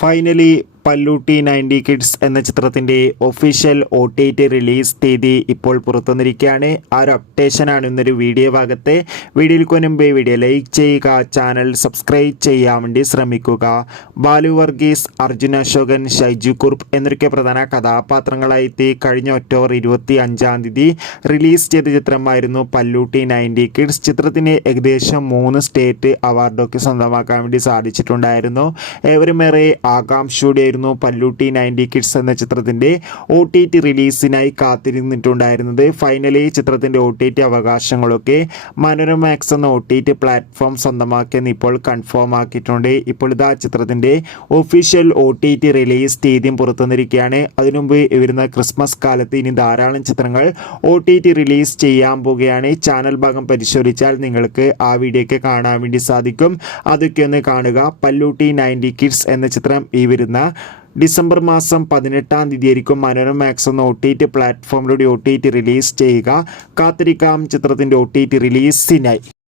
Finally പല്ലൂട്ടി 90 kids എന്ന ചിത്രത്തിൻ്റെ official OTT release തീയതി ഇപ്പോൾ പുറത്തുവന്നിരിക്കുകയാണ്. ആ ഒരു അപ്ഡേഷനാണ് ഇന്നൊരു വീഡിയോ ഭാഗത്തെ. വീഡിയോയ്ക്ക് മുൻപ് വീഡിയോ ലൈക്ക് ചെയ്യുക, ചാനൽ സബ്സ്ക്രൈബ് ചെയ്യാൻ വേണ്ടി ശ്രമിക്കുക. ബാലു വർഗീസ്, അർജുൻ അശോകൻ, ഷൈജു കുറുപ്പ് എന്നൊക്കെ പ്രധാന കഥാപാത്രങ്ങളായി കഴിഞ്ഞ ഒക്ടോബർ 25 തീയതി റിലീസ് ചെയ്ത ചിത്രമായിരുന്നു പല്ലൂട്ടി 90 കിഡ്സ്. ചിത്രത്തിന് ഏകദേശം 3 സ്റ്റേറ്റ് അവാർഡൊക്കെ സ്വന്തമാക്കാൻ വേണ്ടി സാധിച്ചിട്ടുണ്ടായിരുന്നു. ഏവരുമേറെ ആകാംക്ഷയോടെ പല്ലൂട്ടി 90 കിഡ്സ് എന്ന ചിത്രത്തിന്റെ OTT റിലീസിനായി കാത്തിരുന്നിട്ടുണ്ടായിരുന്നത്. ഫൈനലി ചിത്രത്തിന്റെ OTT അവകാശങ്ങളൊക്കെ മനോരമാക്സ് എന്ന OTT പ്ലാറ്റ്ഫോം സ്വന്തമാക്കിയെന്ന് ഇപ്പോൾ കൺഫേം ആക്കിയിട്ടുണ്ട്. ഇപ്പോൾ ഇതാ ചിത്രത്തിന്റെ ഒഫീഷ്യൽ OTT റിലീസ് തീയതിയും പുറത്തുവന്നിരിക്കുകയാണ്. അതിനുമുമ്പ് വരുന്ന ക്രിസ്മസ് കാലത്ത് ഇനി ധാരാളം ചിത്രങ്ങൾ OTT റിലീസ് ചെയ്യാൻ പോവുകയാണ്. ചാനൽ ഭാഗം പരിശോധിച്ചാൽ നിങ്ങൾക്ക് ആ വീഡിയോ ഒക്കെ കാണാൻ വേണ്ടി സാധിക്കും. അതൊക്കെ ഒന്ന് കാണുക. പല്ലൂട്ടി 90 കിഡ്സ് എന്ന ചിത്രം ഈ വരുന്ന ഡിസംബർ മാസം 18 തീയതി ആയിരിക്കും മനോരമാക്സ് എന്ന OTT പ്ലാറ്റ്ഫോമിലൂടെ OTT റിലീസ് ചെയ്യുക. കാത്തിരിക്കാം ചിത്രത്തിൻ്റെ OTT റിലീസിനായി.